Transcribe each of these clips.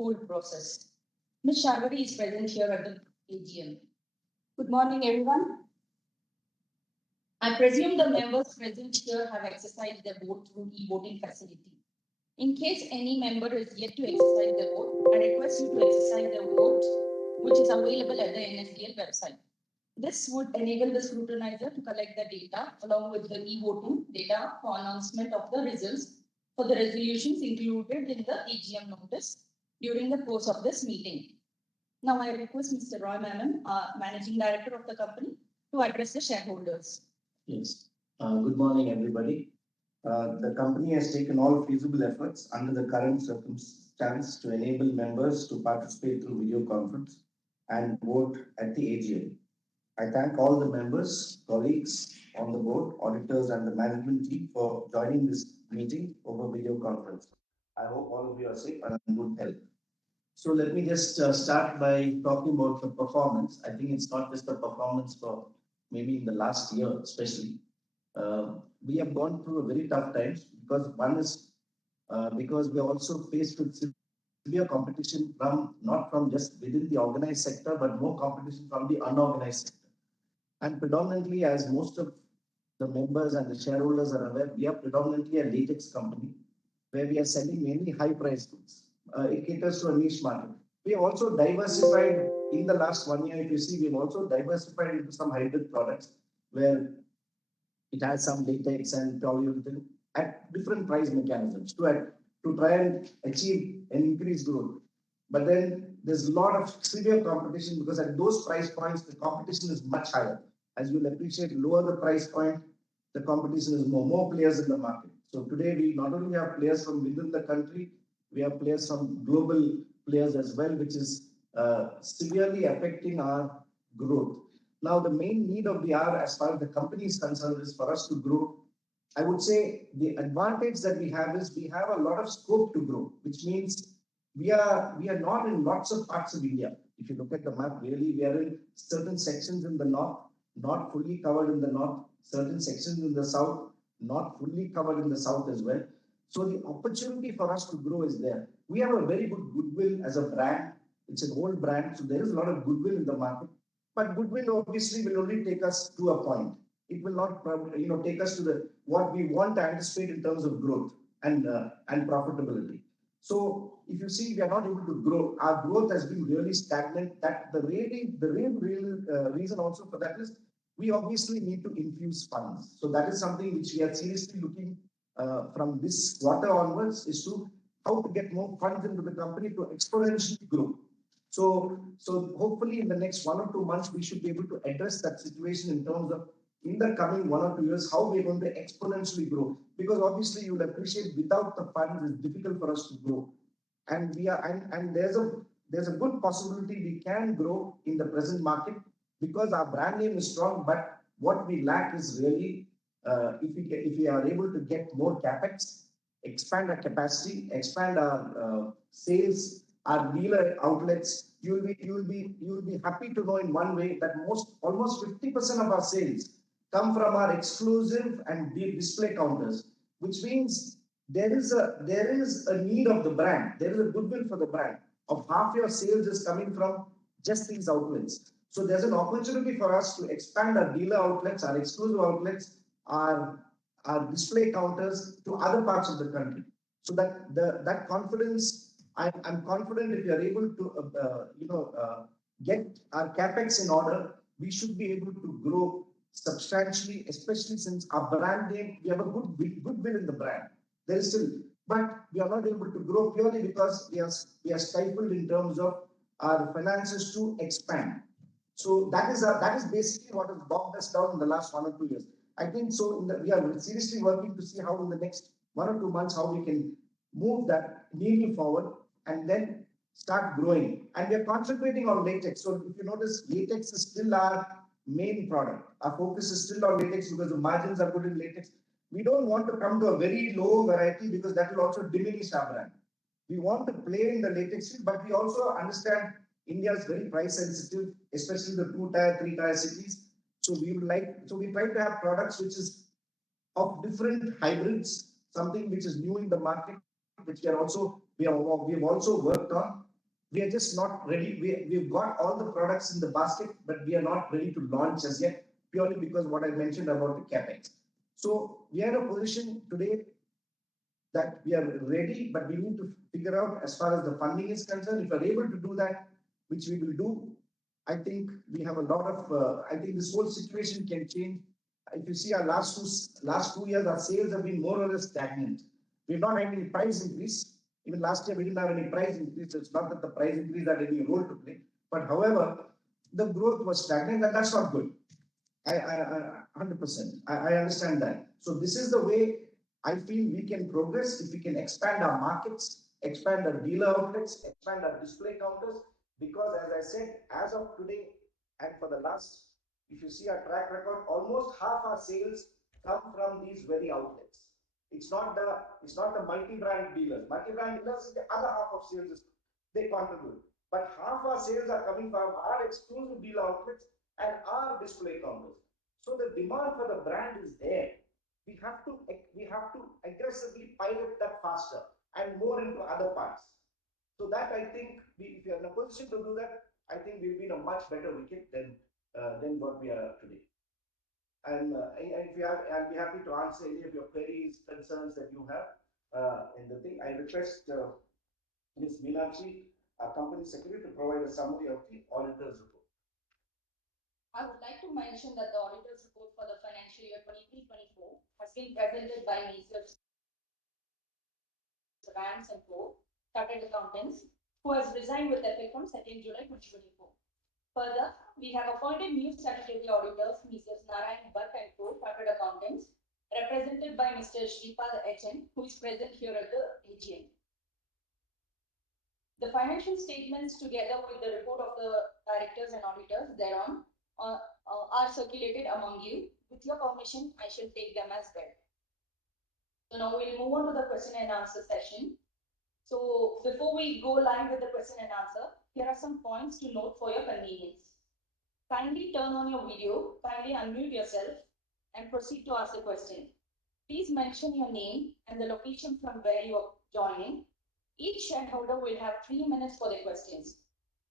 whole process. Ms. Sharwari is present here at the AGM. Good morning, everyone. I presume the members present here have exercised their vote through e-voting facility. In case any member is yet to exercise their vote, I request you to exercise their vote, which is available at the NSDL website. This would enable the scrutinizer to collect the data along with the e-voting data for announcement of the results for the resolutions included in the AGM notice during the course of this meeting. Now I request Mr. Roy Mammon, Managing Director of the company, to address the shareholders. Yes. Good morning, everybody. The company has taken all feasible efforts under the current circumstance to enable members to participate through video conference and vote at the AGM. I thank all the members, colleagues on the board, auditors, and the management team for joining this meeting over video conference. I hope all of you are safe and in good health. So let me just start by talking about the performance. I think it's not just the performance for maybe in the last year, especially. We have gone through a very tough times because one is because we are also faced with severe competition from not from just within the organized sector, but more competition from the unorganized sector. And predominantly, as most of the members and the shareholders are aware, we are predominantly a latex company where we are selling mainly high-priced goods. It caters to a niche market. We have also diversified in the last 1 year. If you see, we have also diversified into some hybrid products where it has some latex and polyurethane at different price mechanisms to try and achieve an increased growth. But then there's a lot of severe competition because at those price points, the competition is much higher. As you'll appreciate, lower the price point, the competition is more players in the market. So today we not only have players from within the country, we have players from global players as well, which is severely affecting our growth. Now, the main need of the hour as far as the company is concerned is for us to grow. I would say the advantage that we have is we have a lot of scope to grow, which means we are not in lots of parts of India. If you look at the map, really, we are in certain sections in the north, not fully covered in the north, certain sections in the south, not fully covered in the south as well. So the opportunity for us to grow is there. We have a very good goodwill as a brand. It's an old brand, so there is a lot of goodwill in the market. But goodwill obviously will only take us to a point. It will not, take us to the what we want to anticipate in terms of growth and profitability. So if you see, we are not able to grow. Our growth has been really stagnant. That the real reason also for that is we obviously need to infuse funds. So that is something which we are seriously looking from this quarter onwards is to how to get more funds into the company to exponentially grow. So hopefully in the next 1 or 2 months, we should be able to address that situation in terms of in the coming 1 or 2 years, how we're going to exponentially grow. Because obviously you'll appreciate without the funds, it's difficult for us to grow. And there's a good possibility we can grow in the present market because our brand name is strong, but what we lack is really if we are able to get more capex, expand our capacity, expand our sales, our dealer outlets, you'll be happy to know in one way that almost 50% of our sales come from our exclusive and display counters, which means there is a need of the brand. There is a goodwill for the brand. Of half your sales is coming from just these outlets. So there's an opportunity for us to expand our dealer outlets, our exclusive outlets, our display counters to other parts of the country. So that confidence, I'm confident if we are able to get our capex in order, we should be able to grow substantially, especially since our brand name, we have a goodwill in the brand. There is still, but we are not able to grow purely because we are stifled in terms of our finances to expand. So that is basically what has bogged us down in the last 1 or 2 years. I think so. We are seriously working to see how in the next 1 or 2 months how we can move that needle forward and then start growing. And we are concentrating on latex. So if you notice, latex is still our main product. Our focus is still on latex because the margins are good in latex. We don't want to come to a very low variety because that will also diminish our brand. We want to play in the latex field, but we also understand India is very price sensitive, especially the 2-tier, 3-tier cities. So we try to have products which is of different hybrids, something which is new in the market, which we have also worked on. we are just not ready. We've got all the products in the basket, but we are not ready to launch as yet, purely because what I mentioned about the capex. So we are in a position today that we are ready, but we need to figure out as far as the funding is concerned. If we're able to do that, which we will do, I think we have a lot of. I think this whole situation can change. If you see our last 2 years, our sales have been more or less stagnant. We've not had any price increase. Even last year, we didn't have any price increase. It's not that the price increase had any role to play, but however, the growth was stagnant, and that's not good. I 100%. I understand that. So this is the way I feel we can progress if we can expand our markets, expand our dealer outlets, expand our display counters. Because as I said, as of today, and for the last, if you see our track record, almost half our sales come from these very outlets. It's not the multi-brand dealers. Multi-brand dealers is the other half of sales. They contribute. But half our sales are coming from our exclusive dealer outlets and our display counters. So the demand for the brand is there. We have to aggressively pilot that faster and more into other parts. So that I think if we are in a position to do that, I think we'll be in a much better wicket than what we are today. And if you have, I'll be happy to answer any of your queries, concerns that you have in the thing. I request Ms. Meenakshi, our company secretary, to provide a summary of the auditor's report. I would like to mention that the auditor's report for the financial year 23-24 has been presented by Messrs. Rams and Co. Chartered Accountants, who has resigned with effect from 2nd July 2024. Further, we have appointed new statutory auditors, Messrs. Narayan Bhatt and Co. Chartered Accountants, represented by Mr. Shripal HN, who is present here at the AGM. The financial statements, together with the report of the directors and auditors thereon, are circulated among you. With your permission, I shall take them as read. So now we'll move on to the question and answer session. So before we go live with the question and answer, here are some points to note for your convenience. Kindly turn on your video, kindly unmute yourself and proceed to ask the question. Please mention your name and the location from where you are joining. Each shareholder will have 3 minutes for their questions.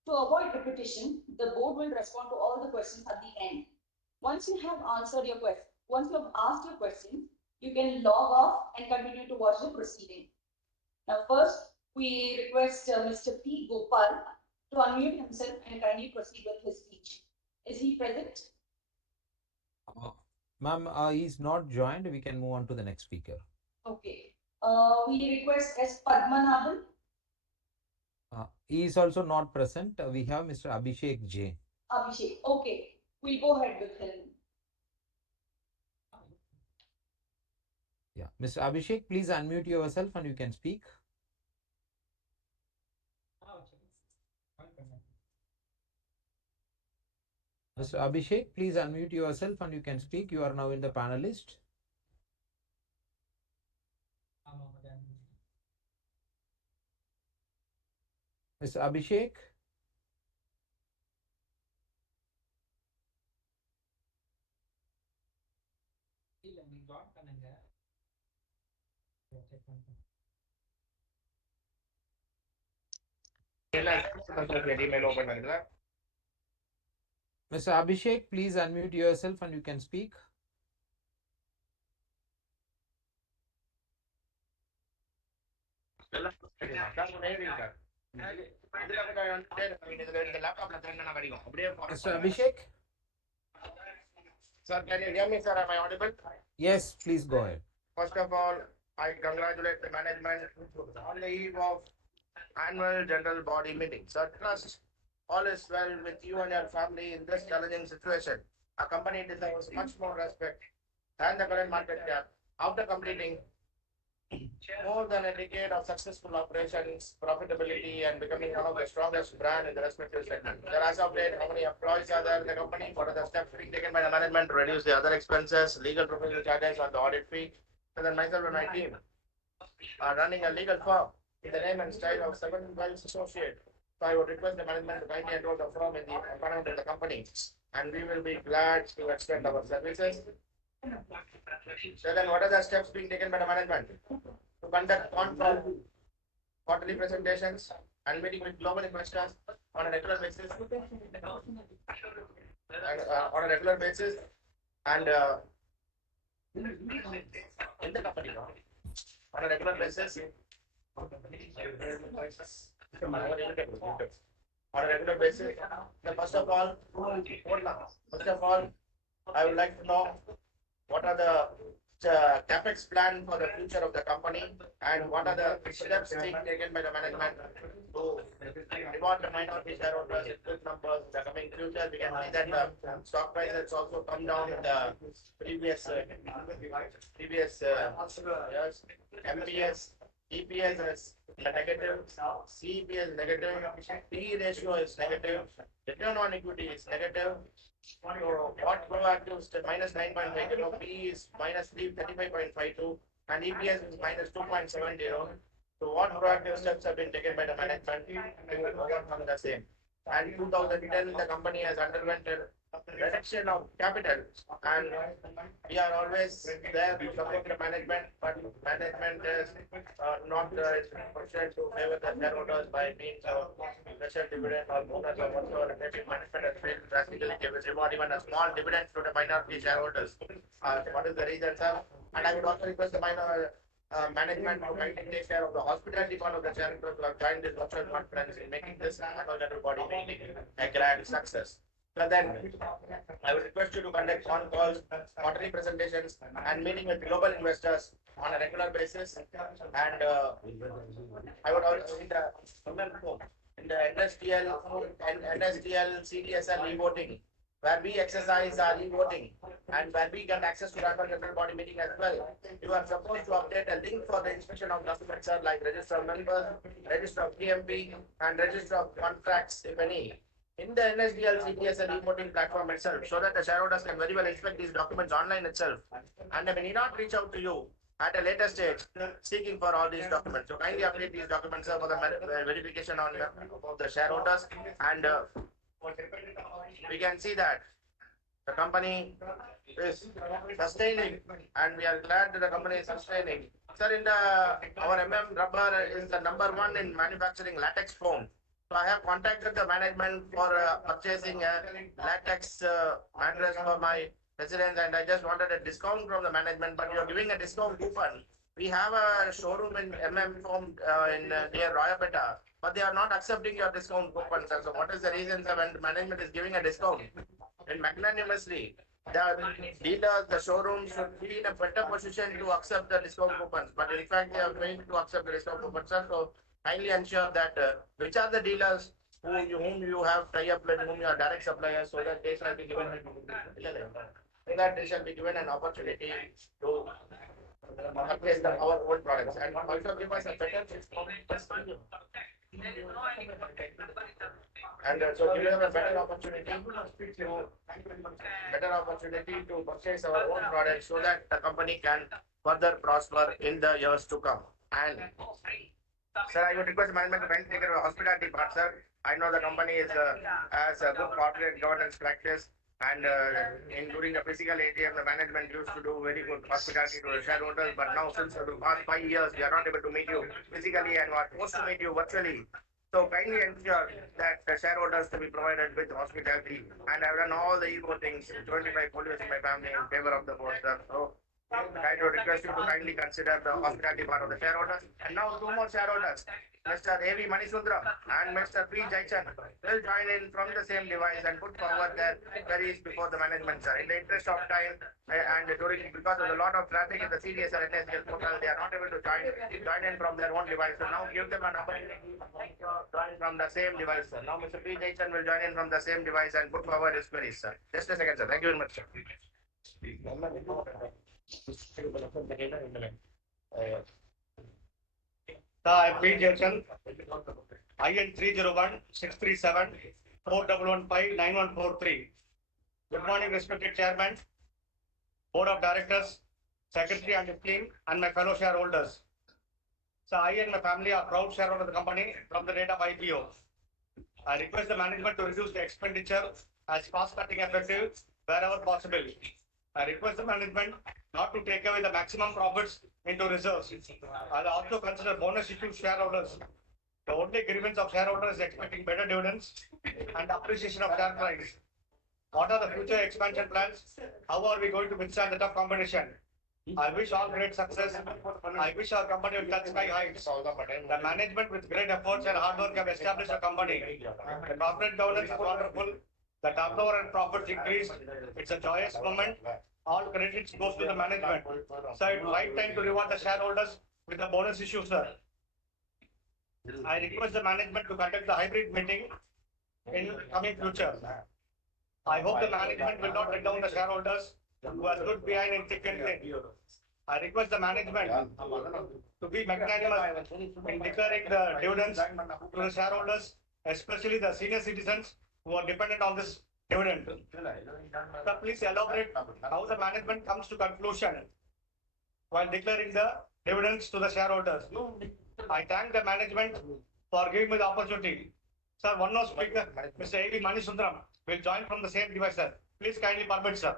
To avoid repetition, the board will respond to all the questions at the end. Once you have answered your question, once you have asked your question, you can log off and continue to watch the proceeding. Now, first, we request Mr. P. Gopal to unmute himself and kindly proceed with his speech. Is he present? Ma'am, he's not joined. We can move on to the next speaker. Okay. We request S. Padmanabhan. He is also not present. We have Mr. Abhishek J. Abhishek. Okay. We'll go ahead with him. Yeah. Mr. Abhishek, please unmute yourself and you can speak. Mr. Abhishek, please unmute yourself and you can speak. You are now in the panelist. Mr. Abhishek. Mr. Abhishek, please unmute yourself and you can speak. Mr. Abhishek? Sir, can you hear me, sir? Am I audible? Yes, please go ahead. First of all, I congratulate the management on the eve of annual general body meeting. Sir, trust all is well with you and your family in this challenging situation. Our company deserves much more respect than the current market cap. After completing more than a decade of successful operations, profitability, and becoming one of the strongest brand in the respective segment. There as of late, how many employees are there in the company? What are the steps being taken by the management to reduce the other expenses, legal professional charges, or the audit fee? And then myself and my team are running a legal firm in the name and style of Seven Wells Associate. So I would request the management to kindly enroll the firm in the account of the company, and we will be glad to extend our services. So then, what are the steps being taken by the management to conduct quarterly presentations, and meeting with global investors on a regular basis. On a regular basis, and in the company on a regular basis. On a regular basis. First of all, I would like to know what are the capex plan for the future of the company, and what are the steps being taken by the management to reward the minority shareholders in good numbers in the coming future. We can see that the stock price has also come down in the previous years. MPS, EPS is negative, CEPS is negative, P ratio is negative, return on equity is negative. So what proactive step minus 9.50, P is minus 35.52, and EPS is minus 2.70. So what proactive steps have been taken by the management to overcome the same? And 2010, the company has underwent a reduction of capital, and we are always there to support the management, but management is not percent to favor the shareholders by means of special dividend or bonus or whatsoever. Maybe management has failed to drastically give a reward, even a small dividend to the minority shareholders. What is the reason, sir? And I would also request the management to kindly take care of the hospitality part of the charitable who have joined this virtual conference in making this annual general body meeting a grand success. So then, I would request you to conduct phone calls, quarterly presentations, and meeting with global investors on a regular basis. And I would also in the NSDL CDSL e-voting, where we exercise our e-voting and where we get access to annual general body meeting as well. You are supposed to update a link for the inspection of documents, sir, like register of members, register of PMP, and register of contracts, if any, in the NSDL CDSL e-voting platform itself, so that the shareholders can very well inspect these documents online itself. And we need not reach out to you at a later stage seeking for all these documents. So kindly update these documents, sir, for the verification on of the shareholders, and we can see that the company is sustaining, and we are glad that the company is sustaining. Sir, in the our rubber is the number one in manufacturing latex foam. So I have contacted the management for purchasing a latex mattress for my residents, and I just wanted a discount from the management, but you're giving a discount coupon. We have a showroom in foam in near Royapeta, but they are not accepting your discount coupon, sir. So what is the reason, sir, when the management is giving a discount? And magnanimously, the dealers, the showrooms should be in a better position to accept the discount coupons, but in fact, they are failing to accept the discount coupons, sir. So kindly ensure that which are the dealers whom you have tie up with, whom you are direct suppliers, so that they shall be given an opportunity to purchase our own products, and also give us a better and so give them a better opportunity to purchase our own products, so that the company can further prosper in the years to come. And sir, I would request management to kindly take care of the hospitality part, sir. I know the company is has a good corporate governance practice, and including the physical AGM, the management used to do very good hospitality to the shareholders. But now, since the past 5 years, we are not able to meet you physically and are forced to meet you virtually. So kindly ensure that the shareholders to be provided with hospitality. And I've done all the e-votings, 25 folios in my family in favor of the board, sir. So I would request you to kindly consider the hospitality part of the shareholders. And now two more shareholders, Mr. A.V. Manisundram and Mr. P. Jaichan, will join in from the same device and put forward their queries before the management, sir. In the interest of time and because of a lot of traffic in the CDS and NSDL portal, they are not able to join in from their own device. So now give them an opportunity to join from the same device, sir. Now Mr. P. Jaichan will join in from the same device and put forward his queries, sir. Just a second, sir. Thank you very much, sir. The P. Jackson, IN 301 637 4115 9143. Good morning, respected Chairman, Board of Directors, Secretary and his team, and my fellow shareholders. So I and my family are proud shareholders of the company from the date of IPO. I request the management to reduce the expenditure as cost-cutting effective wherever possible. I request the management not to take away the maximum profits into reserves. I also consider bonus issue shareholders The only grievance of shareholders is expecting better dividends and appreciation of share price. What are the future expansion plans? How are we going to withstand the tough competition? I wish all great success. I wish our company will touch sky heights. The management with great efforts and hard work have established a company. The corporate governance is wonderful. The turnover and profits increased. It's a joyous moment. All credits goes to the management. So it's right time to reward the shareholders with the bonus issue, sir. I request the management to conduct the hybrid meeting in coming future. I hope the management will not let down the shareholders who have stood behind in thick and thin. I request the management to be magnanimous in declaring the dividends to the shareholders, especially the senior citizens who are dependent on this dividend. Sir, please elaborate how the management comes to conclusion while declaring the dividends to the shareholders. I thank the management for giving me the opportunity. Sir, one more speaker, Mr. A.V. Manisundaram, will join from the same device, sir. Please kindly permit, sir.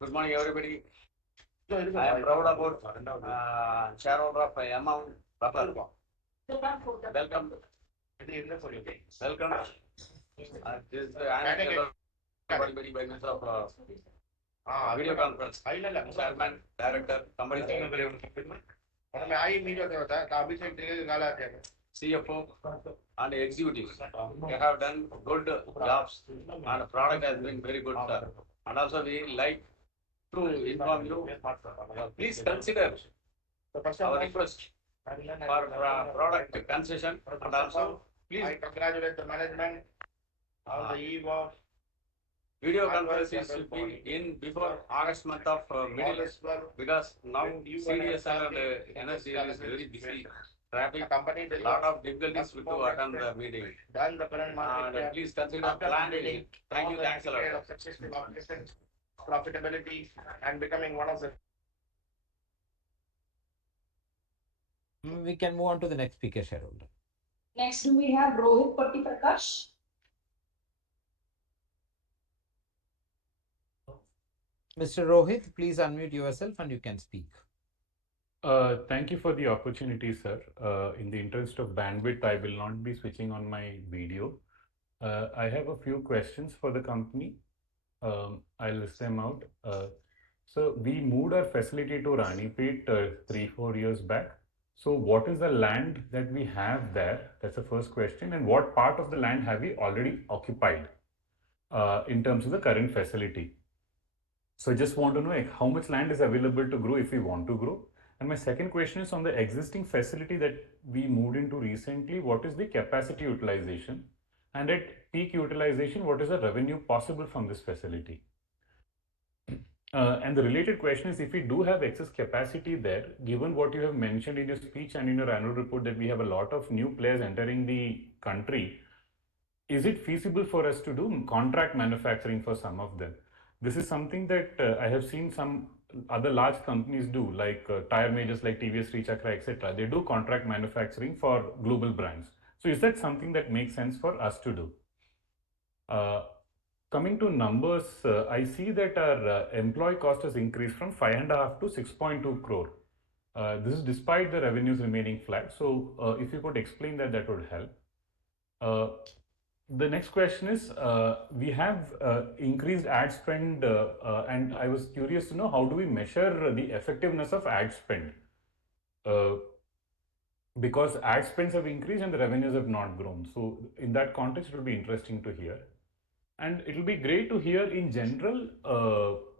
Good morning, everybody. I am proud about shareholder of amount rubber. Welcome. Welcome. This is the annual everybody by means of video conference. Chairman, director, company CFO and executives. They have done good jobs and the product has been very good, sir. And also we like to inform you, please consider our request for product concession and also please. I congratulate the management on the eve of Video conferences should be in before August month of middle because now CDSL and NSDL is very busy. Traffic, lot of difficulties to attend the meeting. done the current market And please consider planning. Thank you, thanks a lot. of successful operations, profitability, and becoming one of the We can move on to the next speaker, shareholder. Next, do we have Rohit Patti Prakash? Mr. Rohit, please unmute yourself and you can speak. Thank you for the opportunity, sir. In the interest of bandwidth, I will not be switching on my video. I have a few questions for the company. I'll list them out. So we moved our facility to Ranipet 3-4 years back. So what is the land that we have there? That's the first question. And what part of the land have we already occupied in terms of the current facility? So I just want to know how much land is available to grow if we want to grow. And my second question is on the existing facility that we moved into recently, what is the capacity utilization? And at peak utilization, what is the revenue possible from this facility? And the related question is, if we do have excess capacity there, given what you have mentioned in your speech and in your annual report that we have a lot of new players entering the country, is it feasible for us to do contract manufacturing for some of them? This is something that I have seen some other large companies do, like tire majors like TVS, Chakra, etc. They do contract manufacturing for global brands. So is that something that makes sense for us to do? Coming to numbers, I see that our employee cost has increased from 5.5 to 6.2 crore. This is despite the revenues remaining flat. So if you could explain that, that would help. The next question is, we have increased ad spend and I was curious to know how do we measure the effectiveness of ad spend? Because ad spends have increased and the revenues have not grown. So in that context, it will be interesting to hear. And it will be great to hear in general,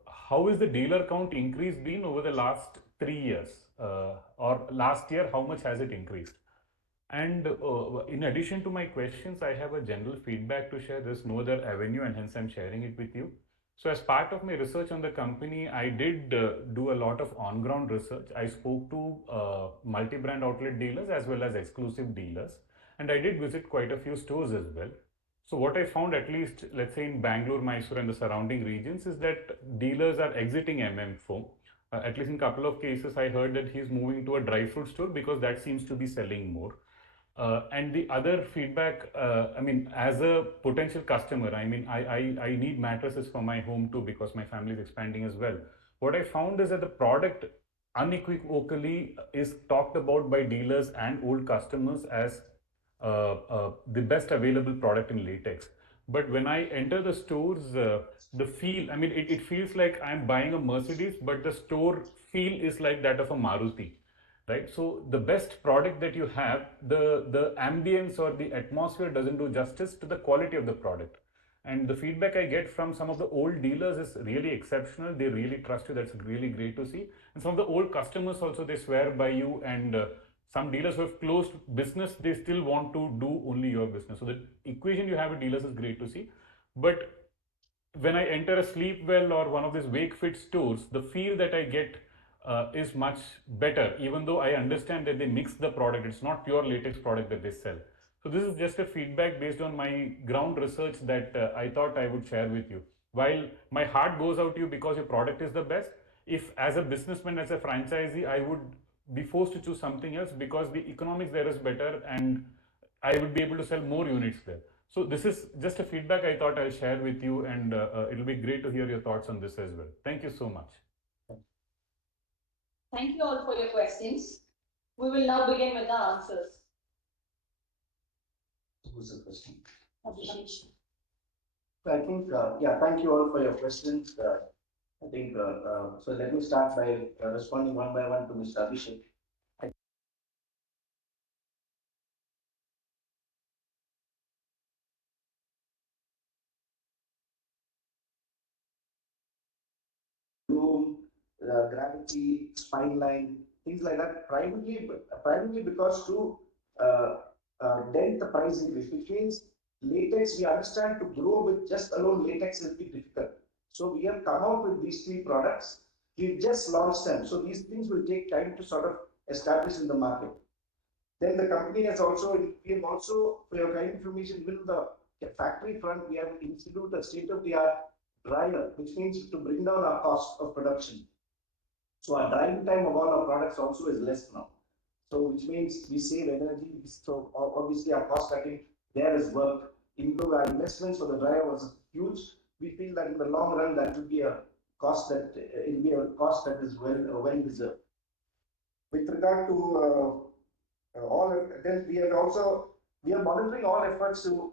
how is the dealer count increase been over the last 3 years? Or last year, how much has it increased? And in addition to my questions, I have a general feedback to share. There's no other avenue and hence I'm sharing it with you. So as part of my research on the company, I did do a lot of on-ground research. I spoke to multi-brand outlet dealers as well as exclusive dealers. And I did visit quite a few stores as well. So what I found, at least, let's say in Bangalore, Mysore and the surrounding regions, is that dealers are exiting foam. At least in a couple of cases, I heard that he's moving to a dry fruit store because that seems to be selling more. And the other feedback, I mean, as a potential customer, I mean, I need mattresses for my home too because my family is expanding as well. what I found is that the product unequivocally is talked about by dealers and old customers as the best available product in latex. But when I enter the stores, the feel, I mean, it feels like I'm buying a Mercedes, but the store feel is like that of a Maruti, right? So the best product that you have, the ambience or the atmosphere doesn't do justice to the quality of the product. And the feedback I get from some of the old dealers is really exceptional. They really trust you. That's really great to see. And some of the old customers also, they swear by you. And some dealers who have closed business, they still want to do only your business. So the equation you have with dealers is great to see. But when I enter a Sleepwell or one of these WakeFit stores, the feel that I get is much better, even though I understand that they mix the product. It's not pure latex product that they sell. So this is just a feedback based on my ground research that I thought I would share with you. While my heart goes out to you because your product is the best, if as a businessman, as a franchisee, I would be forced to choose something else because the economics there is better and I would be able to sell more units there. So this is just a feedback I thought I'll share with you, and it'll be great to hear your thoughts on this as well. Thank you so much. Thank you all for your questions. We will now begin with the answers. Who's the question? Abhishek. I think, thank you all for your questions. I think, so let me start by responding one by one to Mr. Abhishek. Room, gravity, spine line, things like that, primarily because to uh, dent the price increase, which means latex, we understand to grow with just alone latex will be difficult. So we have come out with these three products. We've just launched them. So these things will take time to sort of establish in the market. Then the company has also, we have also, for your kind information, even the factory front, we have instituted a state-of-the-art dryer, which means to bring down our cost of production. So our drying time of all our products also is less now. So which means we save energy. So obviously our cost cutting there has worked. Even though our investments for the dryer was huge, we feel that in the long run that will be a cost that it will be a cost that is well deserved. With regard to then we are monitoring all efforts to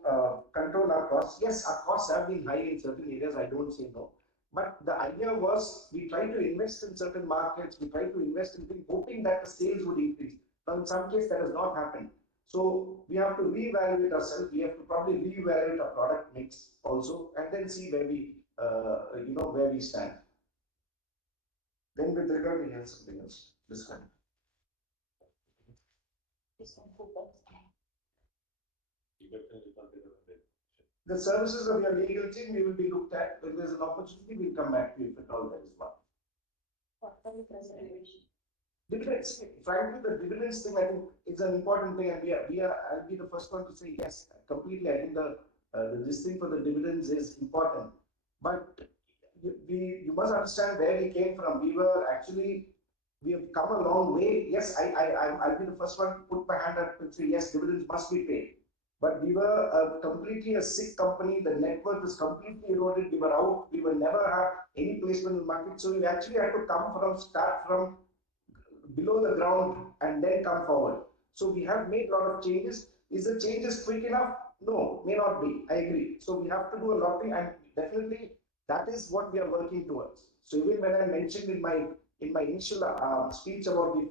control our costs. Yes, our costs have been high in certain areas. I don't say no, but the idea was we try to invest in certain markets. We try to invest in things, hoping that the sales would increase. But in some case, that has not happened. So we have to reevaluate ourselves. We have to probably reevaluate our product mix also, and then see where we where we stand. Then with regard to something else, this one. The services of your legal team, we will be looked at. When there's an opportunity, we'll come back to you if at all there is one. Dividends. Frankly, the dividends thing I think is an important thing, and I'll be the first one to say yes, completely. I think this thing for the dividends is important, but you must understand where we came from. We have come a long way. Yes, I'll be the first one to put my hand up and say yes, dividends must be paid. But we were completely a sick company. The network was completely eroded. We were out. We were never had any placement in the market. So we actually had to start from below the ground and then come forward. So we have made a lot of changes. Is the changes quick enough? No, may not be. I agree. So we have to do a lot of things, and definitely that is what we are working towards. So even when I mentioned in my initial speech about the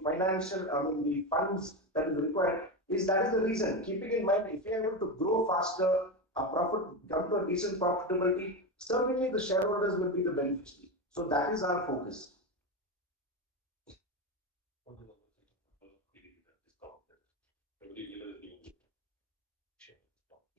the funds that is required, that is the reason. Keeping in mind, if we are able to grow faster, our profit come to a decent profitability, certainly the shareholders will be the beneficiary. So that is our focus.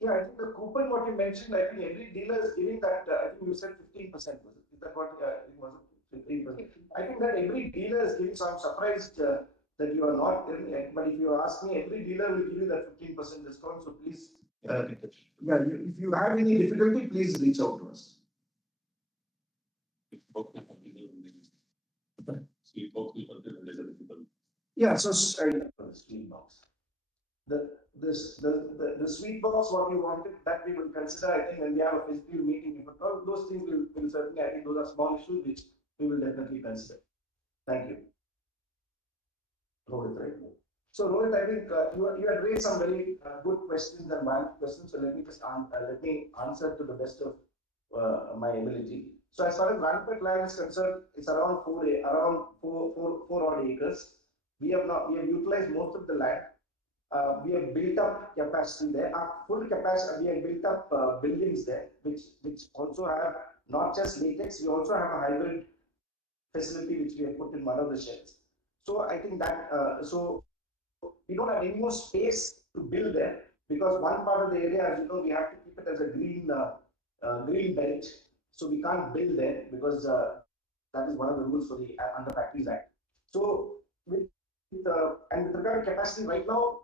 Yeah, I think the coupon what you mentioned, I think every dealer is giving that. I think you said 15%. Is that what it was? 15%. I think that every dealer is giving. So I'm surprised that you are not giving it. But if you ask me, every dealer will give you that 15% discount. So please, if you have any difficulty, please reach out to us. Yeah, so sleep box. The sweet box, what you wanted, that we will consider. I think when we have a physical meeting, if all those things will certainly, I think those are small issues which we will definitely consider. Thank you. Rohit, right? So Rohit, I think you had raised some very good questions and valid questions. So let me just let me answer to the best of my ability. So as far as Ranpet land is concerned, it's around four odd acres. We have utilized most of the land. We have built up capacity there. Our full capacity, we have built up buildings there, which also have not just latex, we also have a hybrid facility which we have put in one of the sheds. So I think that so we don't have any more space to build there because one part of the area, as you know, we have to keep it as a green belt. So we can't build there because that is one of the rules for the under Factories Act. So and with regard to capacity right now,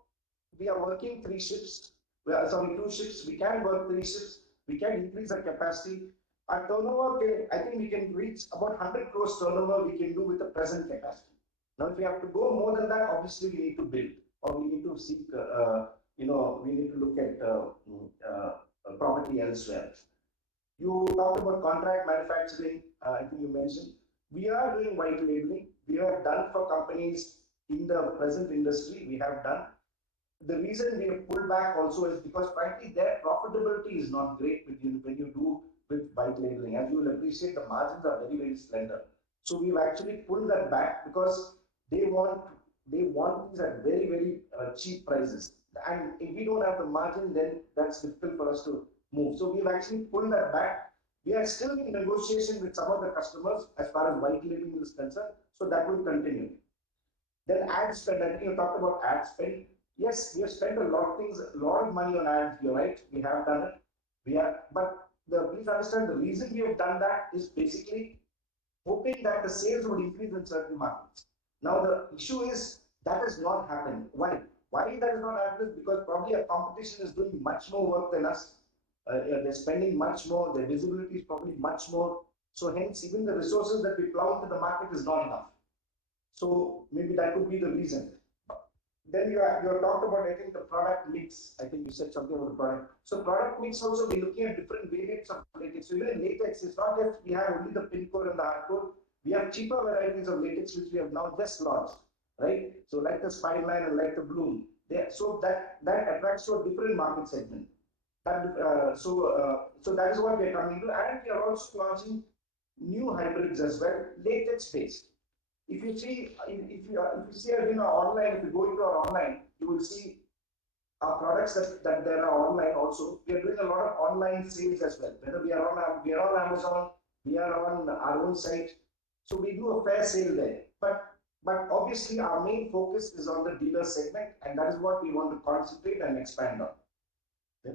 we are working 3 shifts. Sorry, 2 shifts. We can work 3 shifts. We can increase our capacity. Our turnover, I think we can reach about 100 crores turnover we can do with the present capacity. Now, if we have to go more than that, obviously we need to build or we need to seek, we need to look at property elsewhere. You talked about contract manufacturing, I think you mentioned. We are doing white labeling. We have done for companies in the present industry, we have done. The reason we have pulled back also is because frankly their profitability is not great when you do with white labeling. As you will appreciate, the margins are very slender. So we've actually pulled that back because they want these at very cheap prices. And if we don't have the margin, then that's difficult for us to move. So we've actually pulled that back. We are still in negotiation with some of the customers as far as white labeling is concerned. So that will continue. Then ad spend, I think you talked about ad spend. Yes, we have spent a lot of money on ads. You're right, we have done it. But please understand the reason we have done that is basically hoping that the sales would increase in certain markets. Now the issue is that has not happened. Why? Why that has not happened is because probably our competition is doing much more work than us. They're spending much more. Their visibility is probably much more. So hence, even the resources that we plow into the market is not enough. So maybe that could be the reason. Then you have talked about, I think, the product mix. I think you said something about the product. So product mix also, we're looking at different variants of latex. So even in latex, it's not just we have only the pin core and the hard core. We have cheaper varieties of latex which we have now just launched, right? So like the Spineline and like the Bloom. So that attracts to a different market segment. So that is what we are coming to, and we are also launching new hybrids as well, latex based. If you see, online, if you go into our online, you will see our products that there are online also. We are doing a lot of online sales as well. Whether we are on Amazon, we are on our own site, so we do a fair sale there. But obviously our main focus is on the dealer segment, and that is what we want to concentrate and expand on. Yeah.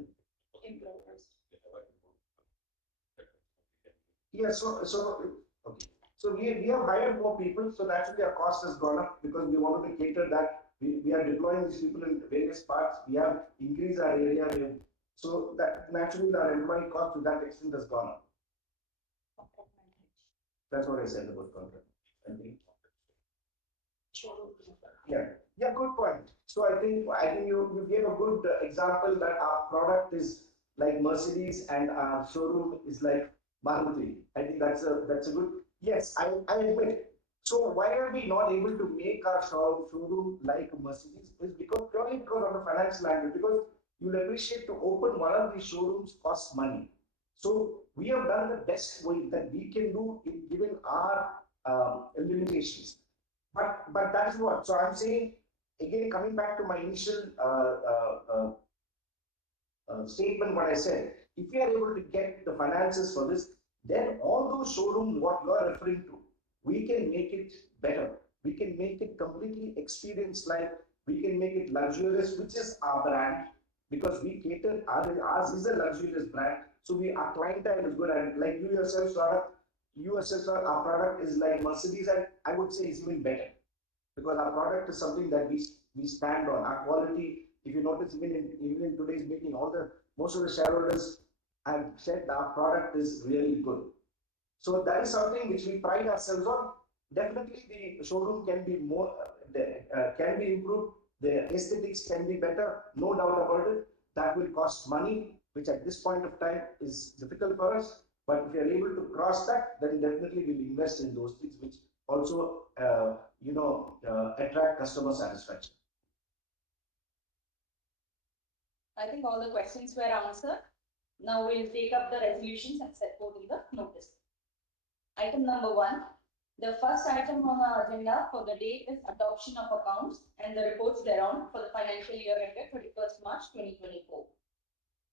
Okay. So we have hired more people, so naturally our cost has gone up because we wanted to cater that. We are deploying these people in various parts. We have increased our area. So that naturally our employee cost to that extent has gone up. That's what I said about contract. Yeah, good point. So I think you gave a good example that our product is like Mercedes and our showroom is like Maruti. I think that's a good. Yes, I admit. So why are we not able to make our showroom like Mercedes? Is purely because of the financial angle. Because you'll appreciate to open one of these showrooms costs money. So we have done the best way that we can do given our limitations. But that's what. So I'm saying again, coming back to my initial statement, what I said. If we are able to get the finances for this, then all those showrooms, what you are referring to, we can make it better. We can make it completely experience-like. We can make it luxurious, which is our brand, because we cater, ours is a luxurious brand. So our clientele is good. And like you yourself, our product is like Mercedes, and I would say is even better. Because our product is something that we stand on. Our quality, if you notice, even in today's meeting, most of the shareholders have said our product is really good. So that is something which we pride ourselves on. Definitely, the showroom can be more, can be improved. The aesthetics can be better, no doubt about it. That will cost money, which at this point of time is difficult for us. But if you are able to cross that, then definitely we'll invest in those things which also, attract customer satisfaction. I think all the questions were answered. Now we'll take up the resolutions and set forth in the notice. Item number 1. The first item on our agenda for the day is adoption of accounts and the reports thereon for the financial year ended 31st March 2024.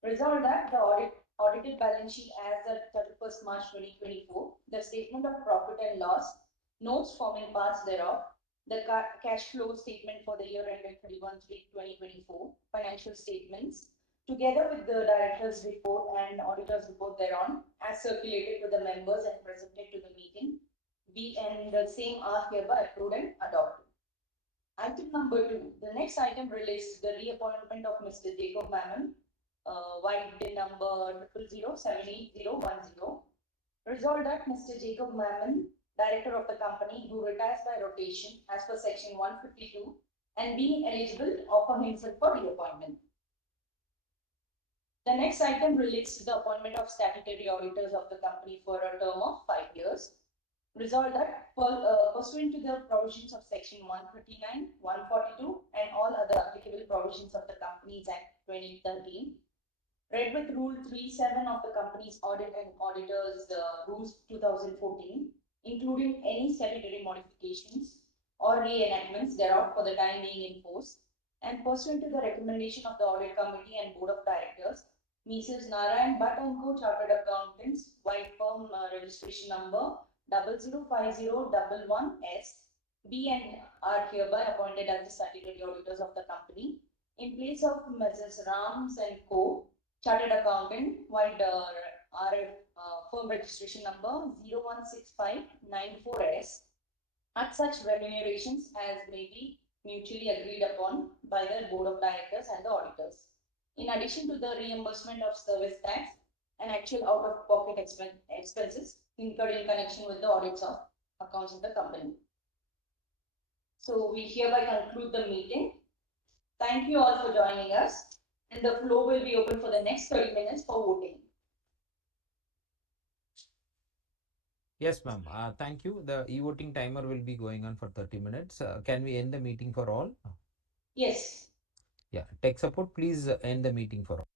Resolved that the audited balance sheet as at 31st March 2024, the statement of profit and loss, notes forming parts thereof, the cash flow statement for the year ended 31/3/2024, financial statements, together with the director's report and auditor's report thereon, as circulated to the members and presented to the meeting, be and the same are hereby approved and adopted. Item number 2. The next item relates to the reappointment of Mr. Jacob Mammon, white bin number 000781010. Resolved that Mr. Jacob Mammon, director of the company, who retires by rotation as per section 152 and being eligible, offer himself for reappointment. The next item relates to the appointment of statutory auditors of the company for a term of 5 years. Resolved that pursuant to the provisions of section 139, 142 and all other applicable provisions of the Companies Act 2013, read with Rule 37 of the Company's Audit and Auditors Rules 2014, including any statutory modifications or reenactments thereof for the time being in force, and pursuant to the recommendation of the Audit Committee and Board of Directors, Messrs. Narayan Bhatt and Co. Chartered Accountants, white firm registration number 005011S, be and are hereby appointed as the statutory auditors of the company in place of Messrs. Rams and Co. Chartered Accountant, white RF firm registration number 016594S, at such remunerations as may be mutually agreed upon by the Board of Directors and the auditors, in addition to the reimbursement of service tax and actual out-of-pocket expenses incurred in connection with the audits of accounts of the company. So we hereby conclude the meeting. Thank you all for joining us, and the floor will be open for the next 30 minutes for voting. Yes, ma'am. Thank you. The e-voting timer will be going on for 30 minutes. Can we end the meeting for all? Yes. Yeah. Tech support, please end the meeting for all.